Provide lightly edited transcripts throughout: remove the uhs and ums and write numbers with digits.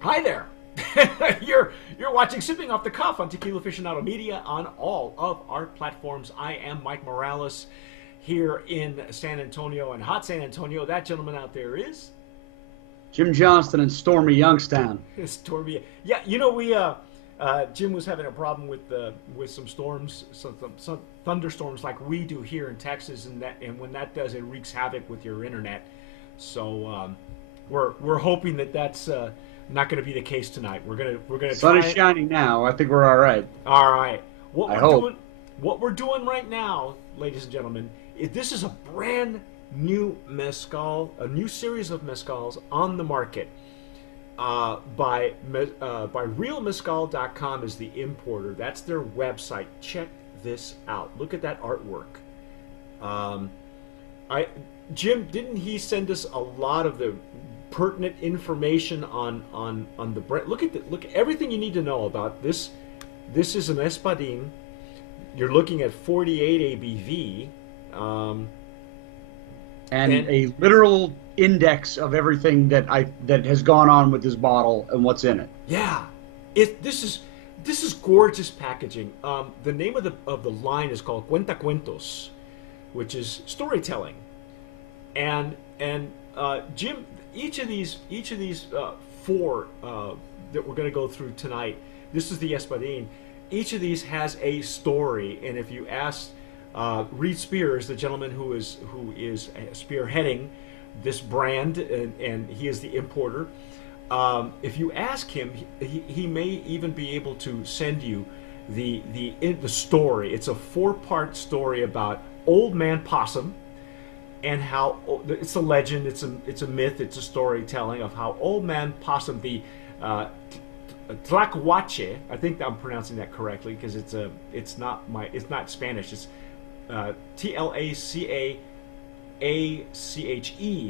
Hi there. You're watching Sipping Off the Cuff on Tequila Aficionado Media on all of our platforms. I am Mike Morales here in San Antonio and hot San Antonio. That gentleman out there is Jim Johnston and Stormy Youngstown. Torby. Yeah, we Jim was having a problem with some storms, some thunderstorms like we do here in Texas, and when that does, it wreaks havoc with your internet. So we're hoping that that's not going to be the case tonight. We're gonna Sun try is it. shining now. I think we're all right. All right. What I we're hope. doing what we're doing right now, ladies and gentlemen, this is a brand new mezcal, a new series of mezcals on the market. By realmezcal.com is the importer. That's their website. Check this out. Look at that artwork. Um, I Jim, didn't he send us a lot of the pertinent information on the brand? Look at everything you need to know about this. This is an Espadin. You're looking at 48 ABV. Um, And and a literal index of everything that has gone on with this bottle and what's in it. Yeah, this is gorgeous packaging. The name of the line is called Cuentacuentos, which is storytelling. And Jim, each of these four that we're going to go through tonight. This is the Espadin. Each of these has a story, and if you ask Reed Spears, the gentleman who is spearheading this brand, and he is the importer. If you ask him, he may even be able to send you the story. It's a four-part story about Old Man Possum and how it's a legend, it's a myth, it's a storytelling of how Old Man Possum, the uh, Tlacuache, I think I'm pronouncing that correctly because it's not Spanish. It's Tlacache.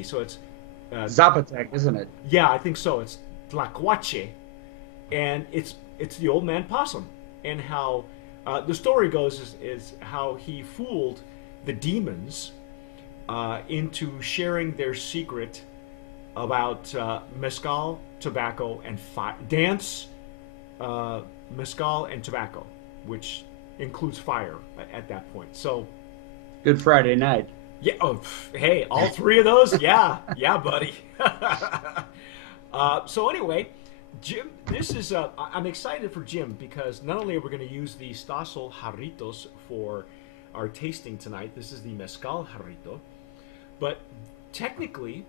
So it's uh, Zapotec, isn't it? yeah, I think so. It's Tlacuache, and it's the Old Man Possum, and how the story goes is how he fooled the demons into sharing their secret about mezcal, tobacco, and dance, mezcal, and tobacco, which includes fire at that point. So, Good Friday night. yeah. Oh, hey, all three of those? Yeah, yeah, buddy. So anyway, Jim, I'm excited for Jim because not only are we going to use the Stasel Jarritos for our tasting tonight, this is the Mezcal Jarrito, but technically,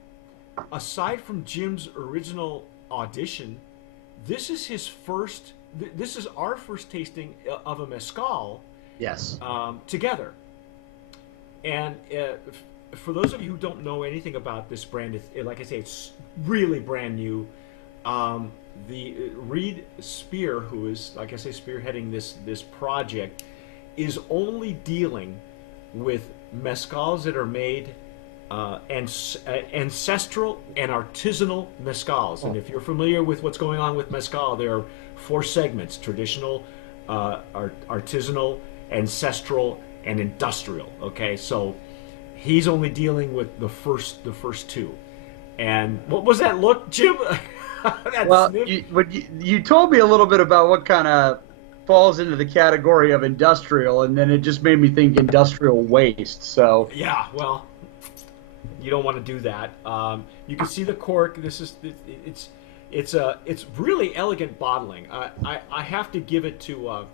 aside from Jim's original audition, this is his first. This is our first tasting of a mezcal Yes. together. And for those of you who don't know anything about this brand, like I say, it's really brand new. The Reed Spear, who is, like I say, spearheading this project, is only dealing with mezcals that are made ancestral and artisanal mezcals. And Oh, if you're familiar with what's going on with mezcal, there are four segments: traditional, artisanal, ancestral, and industrial. Okay, so he's only dealing with the first two. And what was that look, Jim? That well, sniff. you told me a little bit about what kind of falls into the category of industrial, and then it just made me think industrial waste. So, Yeah, well, you don't want to do that. You can see the cork. It's really elegant bottling. I have to give it to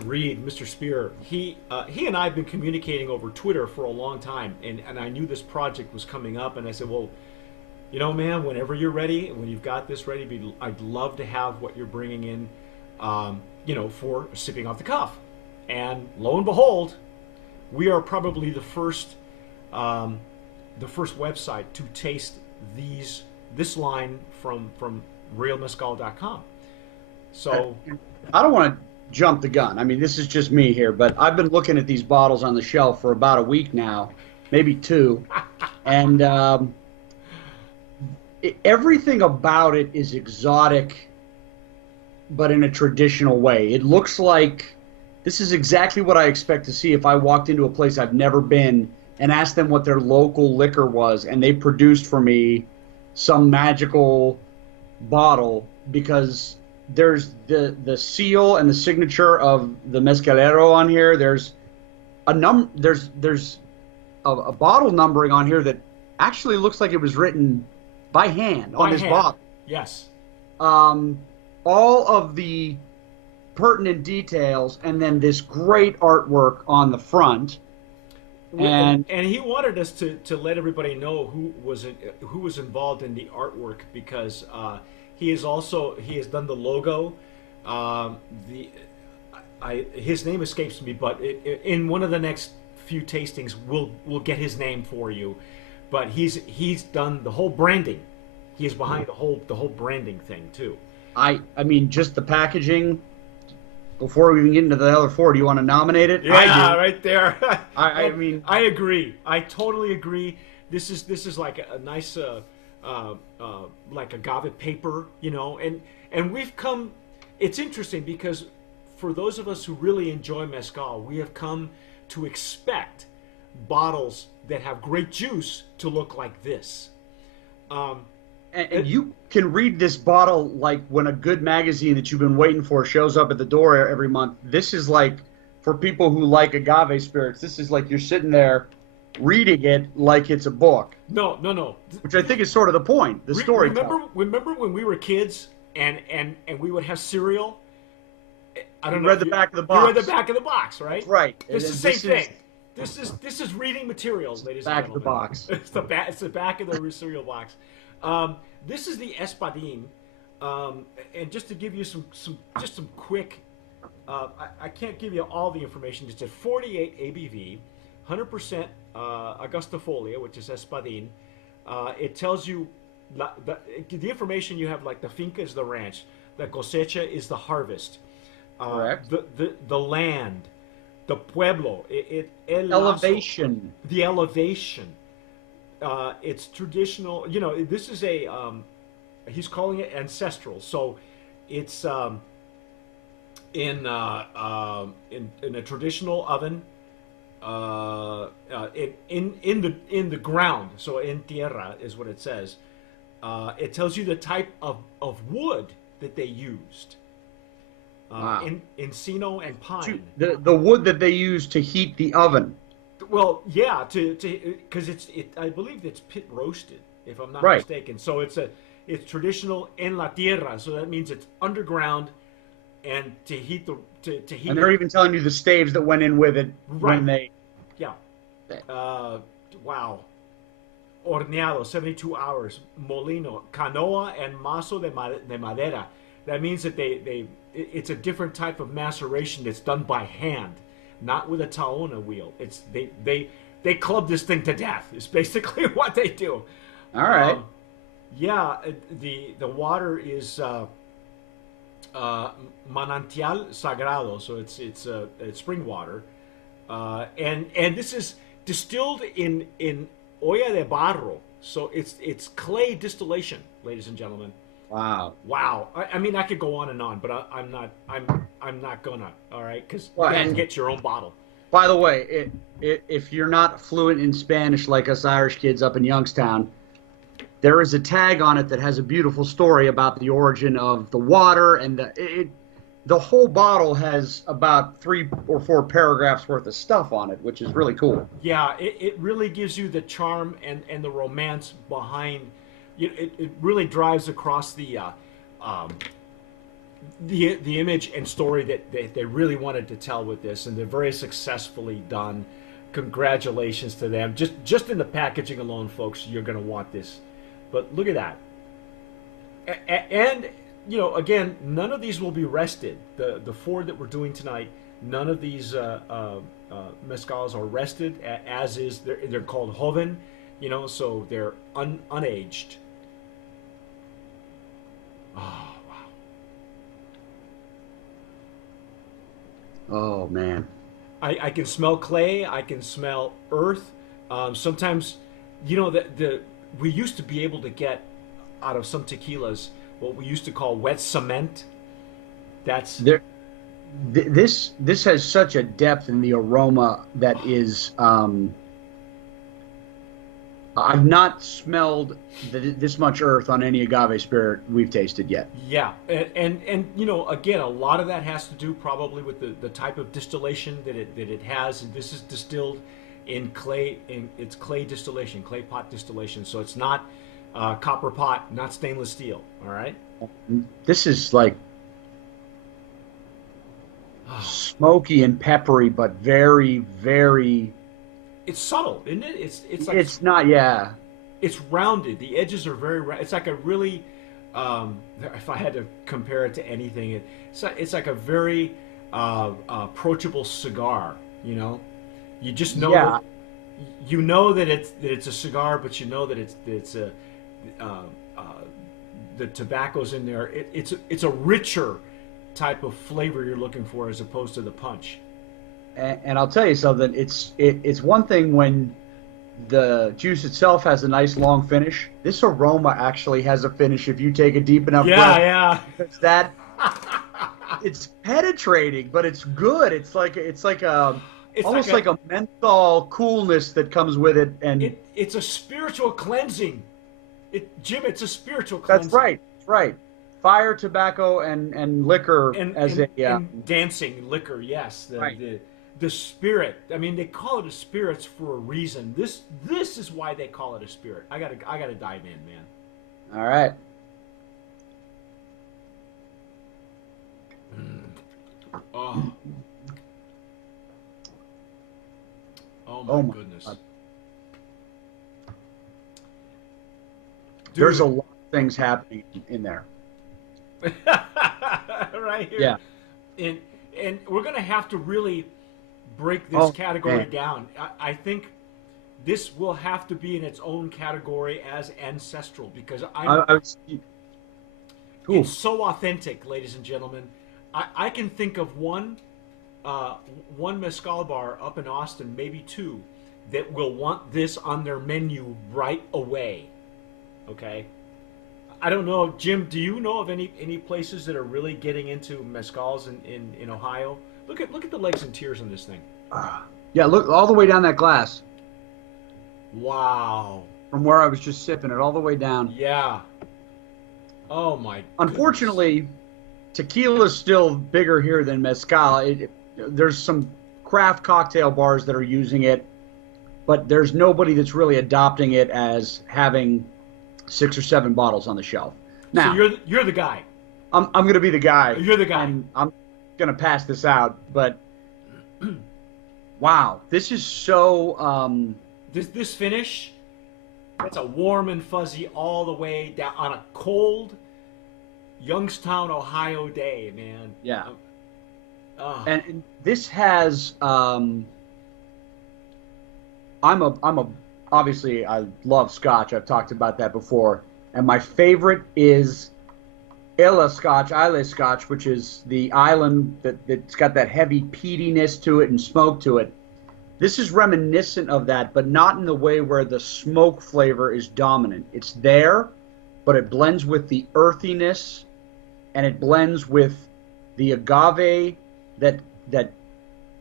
Reed, Mr. Spear. He and I have been communicating over Twitter for a long time, and I knew this project was coming up, and I said, well, man, whenever you're ready, when you've got this ready, I'd love to have what you're bringing in, for sipping off the cuff. And lo and behold, we are probably the first website to taste this line from realmezcal.com. So I don't want to jump the gun. I mean, this is just me here, but I've been looking at these bottles on the shelf for about a week now, maybe two, and everything about it is exotic, but in a traditional way. It looks like this is exactly what I expect to see if I walked into a place I've never been and asked them what their local liquor was, and they produced for me some magical bottle because there's the seal and the signature of the mezcalero on here. There's there's a bottle numbering on here that actually looks like it was written by hand on this bottle. Yes. All of the pertinent details, and then this great artwork on the front. And he wanted us to let everybody know who was involved in the artwork because he has done the logo. His name escapes me, but in one of the next few tastings we'll get his name for you. But he's done the whole branding. He is behind the whole branding thing too. I mean, just the packaging. Before we even get into the other four, do you want to nominate it? Yeah, right there. I mean, I agree. I totally agree. This is like a nice like agave paper, and we've come. It's interesting because for those of us who really enjoy mezcal, we have come to expect bottles that have great juice to look like this. And you can read this bottle like when a good magazine that you've been waiting for shows up at the door every month. This is like, for people who like agave spirits, this is like you're sitting there reading it like it's a book. No. Which I think is sort of the point, the story. Remember when we were kids and we would have cereal? I don't know. Read the back of the box. You read the back of the box, right? Right. It's the same thing. This is reading materials, ladies and gentlemen. Back of the box. It's the back of the cereal box. This is the Espadin, and just to give you some quick, I can't give you all the information. It's at 48 ABV, 100% Augustifolia, which is Espadin. It tells you the information you have, like the finca is the ranch, the cosecha is the harvest, correct. The land, the pueblo, elevation, the elevation. It's traditional. This is he's calling it ancestral. So it's in a traditional oven, in the ground. So en tierra is what it says. It tells you the type of wood that they used. Wow. Encino and pine. The wood that they use to heat the oven. Well, yeah, because I believe it's pit roasted, if I'm not mistaken. So it's traditional en la tierra, so that means it's underground, and to heat. And they're even telling you the staves that went in with it when they. Yeah. Wow. Horneado, 72 hours. Molino, canoa, and maso de madera. That means that it's a different type of maceration that's done by hand. Not with a taona wheel. It's they club this thing to death. It's basically what they do. All right. The water is manantial sagrado, so it's spring water, and this is distilled in olla de barro, so it's clay distillation, ladies and gentlemen. Wow. I mean, I could go on and on, but I'm not gonna. All right, because you can't get your own bottle. By the way, if you're not fluent in Spanish like us Irish kids up in Youngstown, there is a tag on it that has a beautiful story about the origin of the water, and the whole bottle has about 3 or 4 paragraphs worth of stuff on it, which is really cool. Yeah, it really gives you the charm and the romance behind. It really drives across the image and story that they really wanted to tell with this, and they're very successfully done. Congratulations to them. Just in the packaging alone, folks, you're going to want this. But look at that. And again, none of these will be rested. The 4 that we're doing tonight, none of these mezcals are rested. As is, they're called joven, so they're unaged. Oh, wow. Oh, man. I can smell clay. I can smell earth. Sometimes, we used to be able to get out of some tequilas what we used to call wet cement. That's there. This has such a depth in the aroma that is I've not smelled this much earth on any agave spirit we've tasted yet. Yeah, and you know, again, a lot of that has to do probably with the type of distillation that it has. And this is distilled in clay, in it's clay distillation, clay pot distillation. So it's not copper pot, not stainless steel. All right. This is like smoky and peppery, but very, very. It's subtle, isn't it? It's like It's not, yeah. it's rounded. The edges are very round. It's like a really, if I had to compare it to anything, it's like a very approachable cigar. You know, you just know Yeah, that you know that it's a cigar, but you know that it's a uh, uh, the tobacco's in there. It's a richer type of flavor you're looking for as opposed to the punch. and I'll tell you something. It's one thing when the juice itself has a nice long finish. This aroma actually has a finish if you take a deep enough Yeah, breath. yeah. Because that it's penetrating, but it's good. It's like a It's like almost like a menthol coolness that comes with it, and it's a spiritual cleansing. Jim, it's a spiritual that's cleansing. right. That's right. Fire, tobacco, and liquor And as and, a and dancing liquor, yes. right. The spirit. I mean, they call it a spirits for a reason. This is why they call it a spirit. I gotta dive in, man. All right. Oh, oh my Oh my goodness, God. There's a dude. lot of things happening in there. Right here. Yeah. And we're gonna have to really break this Oh category man. down. I think this will have to be in its own category as ancestral because I was. Ooh. it's so authentic, ladies and gentlemen. I can think of one mezcal bar up in Austin, maybe two, that will want this on their menu right away. Okay. I don't know, Jim. Do you know of any places that are really getting into mezcals in Ohio? Look at the legs and tears on this thing. Ah. Yeah, look all the way down that glass Wow. from where I was just sipping it, all the way down. Yeah. Oh my goodness. Unfortunately, tequila's still bigger here than mezcal. There's some craft cocktail bars that are using it, but there's nobody that's really adopting it as having 6 or 7 bottles on the shelf. So Now, you're the guy. I'm going to be the guy. You're the guy. And I'm going to pass this out, but wow, this is so. This finish, it's a warm and fuzzy all the way down on a cold Youngstown, Ohio day, man. Yeah. Oh, And this has. I'm a obviously I love Scotch. I've talked about that before, and my favorite is Islay Scotch, which is the island that's got that heavy peatiness to it and smoke to it. This is reminiscent of that, but not in the way where the smoke flavor is dominant. It's there, but it blends with the earthiness, and it blends with the agave that that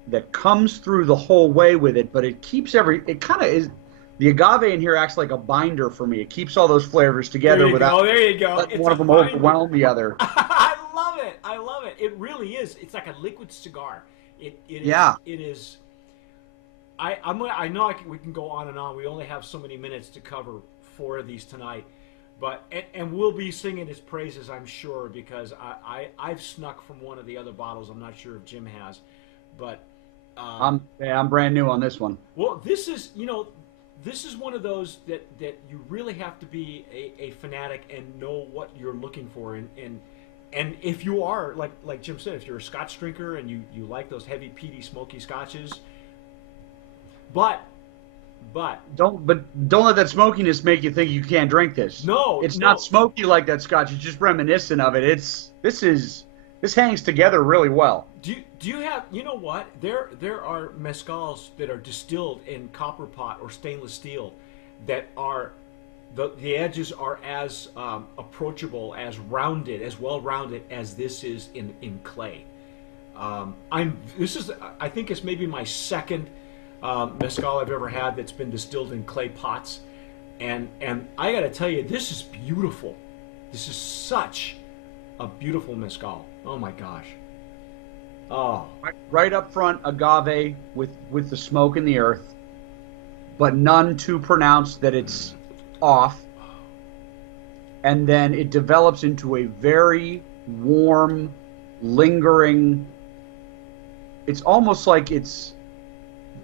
that comes through the whole way with it. But it keeps it kind of is. The agave in here acts like a binder for me. It keeps all those flavors there together you without go. There you go. letting It's one a of them binder. overwhelm the other. I love it. I love it. It really is. It's like a liquid cigar. It is. Yeah. It is. I know we can go on and on. We only have so many minutes to cover 4 of these tonight, but and we'll be singing its praises, I'm sure, because I've snuck from one of the other bottles. I'm not sure if Jim has, but I'm brand new on this one. well, this is this is one of those that you really have to be a fanatic and know what you're looking for, and if you are like Jim said, if you're a Scotch drinker and you like those heavy peaty smoky scotches. But Don't let that smokiness make you think you can't drink this. no, It's no. not smoky like that Scotch. It's just reminiscent of it. This hangs together really well. Do you have what there are mezcals that are distilled in copper pot or stainless steel that are the edges are as approachable, as rounded, as well rounded as this is in clay. I think it's maybe my second mezcal I've ever had that's been distilled in clay pots. And I got to tell you, this is beautiful. This is such a beautiful mezcal. Oh my gosh. Oh, Right up front, agave with the smoke in the earth, but none too pronounced that it's off. And then it develops into a very warm, lingering. It's almost like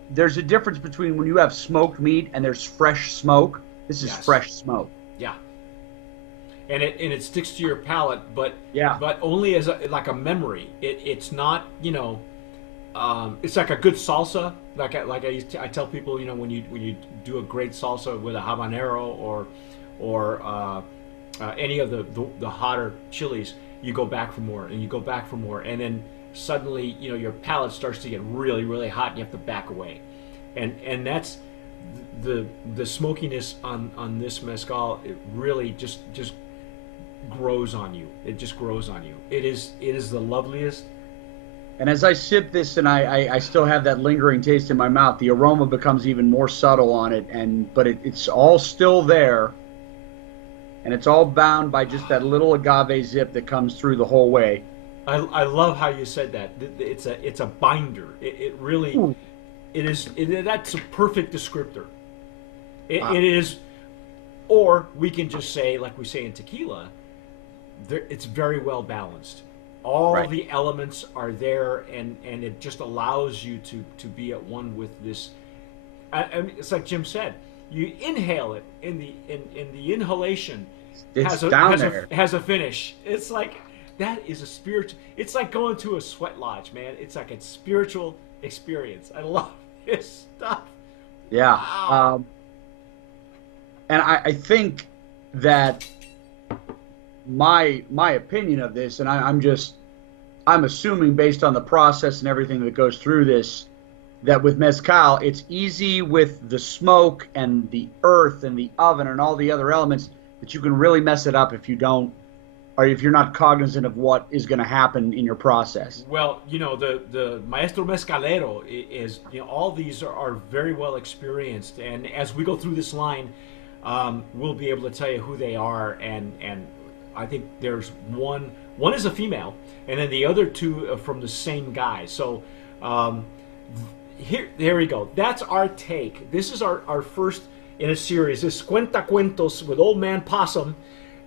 there's a difference between when you have smoked meat and there's fresh smoke. This is yes. fresh smoke. Yeah. And it sticks to your palate, but Yeah. but only as like a memory. It's not, it's like a good salsa. I tell people, when you do a great salsa with a habanero or any of the hotter chilies, you go back for more and you go back for more, and then suddenly your palate starts to get really, really hot and you have to back away, and that's the smokiness on this mezcal. It really just grows on you. It just grows on you. It is the loveliest. And as I sip this and I still have that lingering taste in my mouth, the aroma becomes even more subtle on it, but it's all still there. And it's all bound by just that little agave zip that comes through the whole way. I love how you said that. It's a binder. It really Ooh. it is. That's a perfect descriptor. It is, or we can just say, like we say in tequila, it's very well balanced. All Right. the elements are there, and it just allows you to be at one with this. I mean, it's like Jim said. You inhale it in the inhalation. It's Has a finish. It's like that is a spiritual. It's like going to a sweat lodge, man. It's like a spiritual experience. I love this stuff. Yeah. Wow. And I think that my opinion of this, and I'm assuming based on the process and everything that goes through this, that with mezcal, it's easy with the smoke and the earth and the oven and all the other elements that you can really mess it up if you don't, or if you're not cognizant of what is going to happen in your process. Well, the maestro mezcalero is, all these are very well experienced, and as we go through this line, we'll be able to tell you who they are, and I think there's one is a female, and then the other two are from the same guy. So there we go. That's our take. This is our first in a series. This Cuentacuentos with Old Man Possum,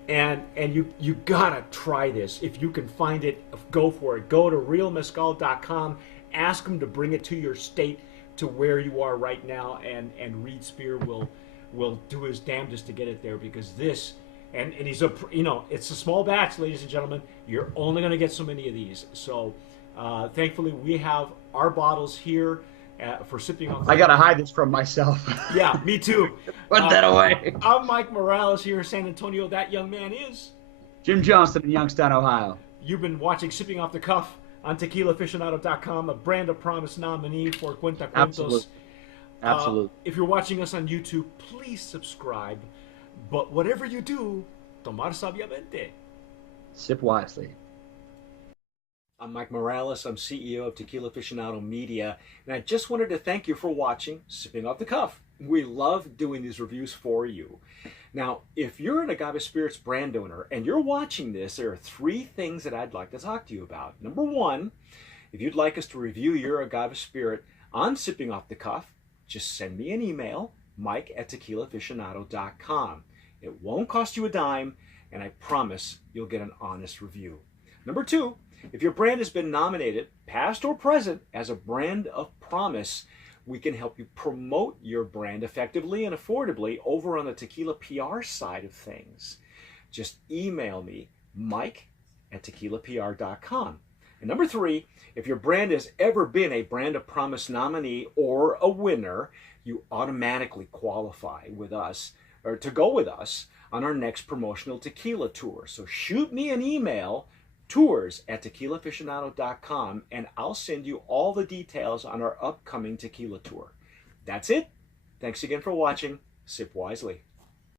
and you gotta try this. If you can find it, go for it. Go to realmezcal.com. Ask them to bring it to your state, to where you are right now, and Reed Spear will do his damnedest to get it there, because this. And he's it's a small batch, ladies and gentlemen. You're only going to get so many of these. So, thankfully, we have our bottles here for sipping on. I got to hide this from myself. Yeah, me too. Put that away. I'm Mike Morales here in San Antonio. That young man is Jim Johnston in Youngstown, Ohio. You've been watching Sipping Off the Cuff on TequilaAficionado.com, a Brand of Promise nominee for Cuentacuentos. Absolutely. Absolutely. If you're watching us on YouTube, please subscribe. But whatever you do, tomar sabiamente. Sip wisely. I'm Mike Morales. I'm CEO of Tequila Aficionado Media, and I just wanted to thank you for watching Sipping Off the Cuff. We love doing these reviews for you. Now, if you're an Agave Spirits brand owner and you're watching this, there are 3 things that I'd like to talk to you about. Number 1, if you'd like us to review your Agave Spirit on Sipping Off the Cuff, just send me an email, mike@tequilaaficionado.com. It won't cost you a dime, and I promise you'll get an honest review. Number 2, if your brand has been nominated, past or present, as a brand of promise, we can help you promote your brand effectively and affordably over on the tequila PR side of things. Just email me, mike@tequilapr.com. And number 3, if your brand has ever been a Brand of Promise nominee or a winner, you automatically qualify with us, or to go with us on our next promotional tequila tour. So shoot me an email, tours@tequilaaficionado.com, and I'll send you all the details on our upcoming tequila tour. That's it. Thanks again for watching. Sip wisely.